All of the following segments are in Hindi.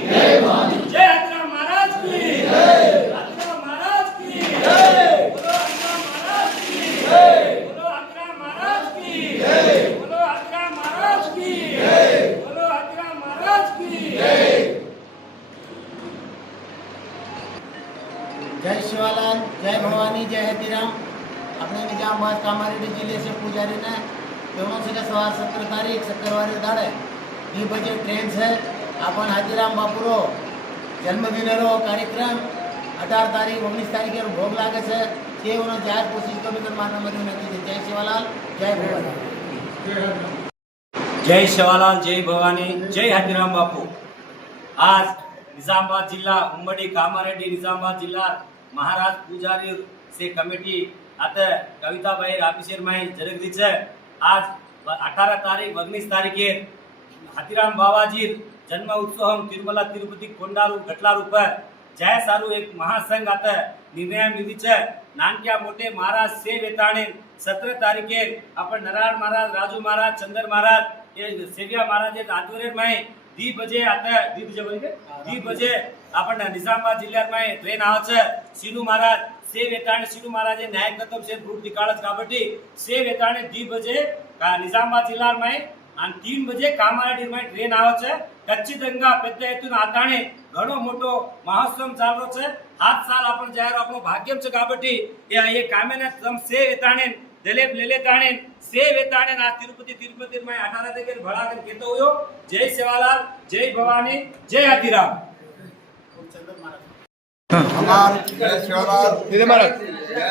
जय भवानी जय हथिराम महाराज की जय हथिराम महाराज की जय बोलो हथिराम महाराज की जय बोलो हथिराम महाराज की जय बोलो हथिराम महाराज की जय बोलो हथिराम महाराज की जय। जय शिवालाल, जय भवानी, जय हथिराम। अपने निजामाबाद कामारेड्डी जिले से पुजारी ने दोनों से 17 तारीख शुक्रवार दाड़े 2 बजे ट्रेन से अपन हथिराम बापूरो जन्मदिनेरो कार्यक्रम 18 तारीख 19 तारीख भोग लागे से ते उन्होंने जाहिर कोशिश कभी मारना मरी नहीं। जय शिवालाल, जय भवानी। जय शिवालाल, जय भवानी, जय हथिराम बापू। आज निजामाबाद जिला उम्मडी कामारेड्डी निजामाबाद जिला महाराज पुजारी से कमिटी आता कविताबाई ऑफिसर में जरगदी है। आज 18 तारीख 19 तारीखे हथिराम बाबाजी जन्म उत्सव तिरुमला तिरुपति कोंडारू गटलारू पर जय सारू एक महासंघ आता निर्णय मिली है। नानक्या मोटे महाराज से वेताणे 17 तारीखे अपन नारायण महाराज, राजू महाराज, चंदर महाराज ये सेविया महाराज आध्वर्य में 2 बजे आता 2 बजे बोलेंगे 2 बजे अपन निजामाबाद जिले में ट्रेन आवे सीनू महाराज से वेताणे सीनू महाराज न्यायकत्व से रूट निकालत काबट्टी से वेताणे 2 बजे निजामाबाद जिला में 3 बजे कामारेड्डी में ट्रेन आवे खच्चितंगा पेद्द एत्तुन आताणे घणो मोटो महोत्सव चालू है। 7 साल अपन जाहिर आपनो भाग्यम छे काबट्टी ये कामेने तम से वेताणे दलेप लेले ताणे से वेताणे ना तिरुपति में 18 तारीख भड़ाकर केतो हुयो। जय शिवालाल, जय भवानी, जय हथिराम। हमार जय शिवालाल, जय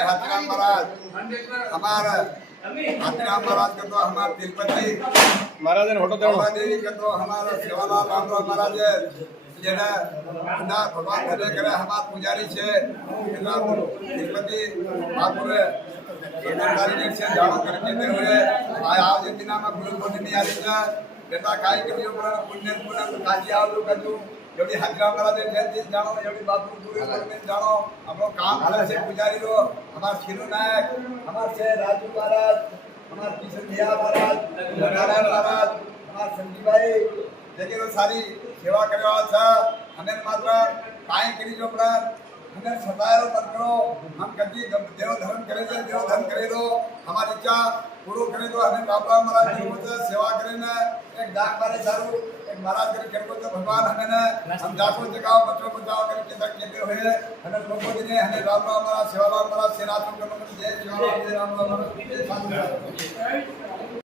हथिराम महाराज। हमारा हथिराम महाराज का तो हमार तिरुपति महाराज ने फोटो देवी का तो हमारा शिवालाल रामराव महाराज जेना ना भगवान करे करे हमार पुजारी छे तिरुपति बापुर तारीख से जानो करके दे हुए आज दिन में गुरु बोली नहीं आ रही है बेटा काय करियो पुण्य काजी आवलू कजू एवढी हथिराम महाराज जयंती जानो एवढी बापू पूरे में जानो हम लोग काम करे से पुजारी लो हमार खीरू नायक हमार से राजू महाराज हमार किशन भैया महाराज नारायण महाराज हमार संजीव भाई लेकिन सारी सेवा करे था हमें मात्र काय करी जो पर हमें सतायो मत करो हम कभी देव धर्म करे देव धर्म करे दो हमारी इच्छा पूरो करे दो हमें बाबा महाराज जी सेवा करे ना एक डाक मारे सारू एक महाराज करे करको तो भगवान हमें ना हम जाको जगाओ बच्चों को जाओ करके तक कहते हुए हमें लोगों ने हमें राम राम महाराज सेवालाल महाराज सेनाथन करने जय शिवालाल जय राम राम महाराज जय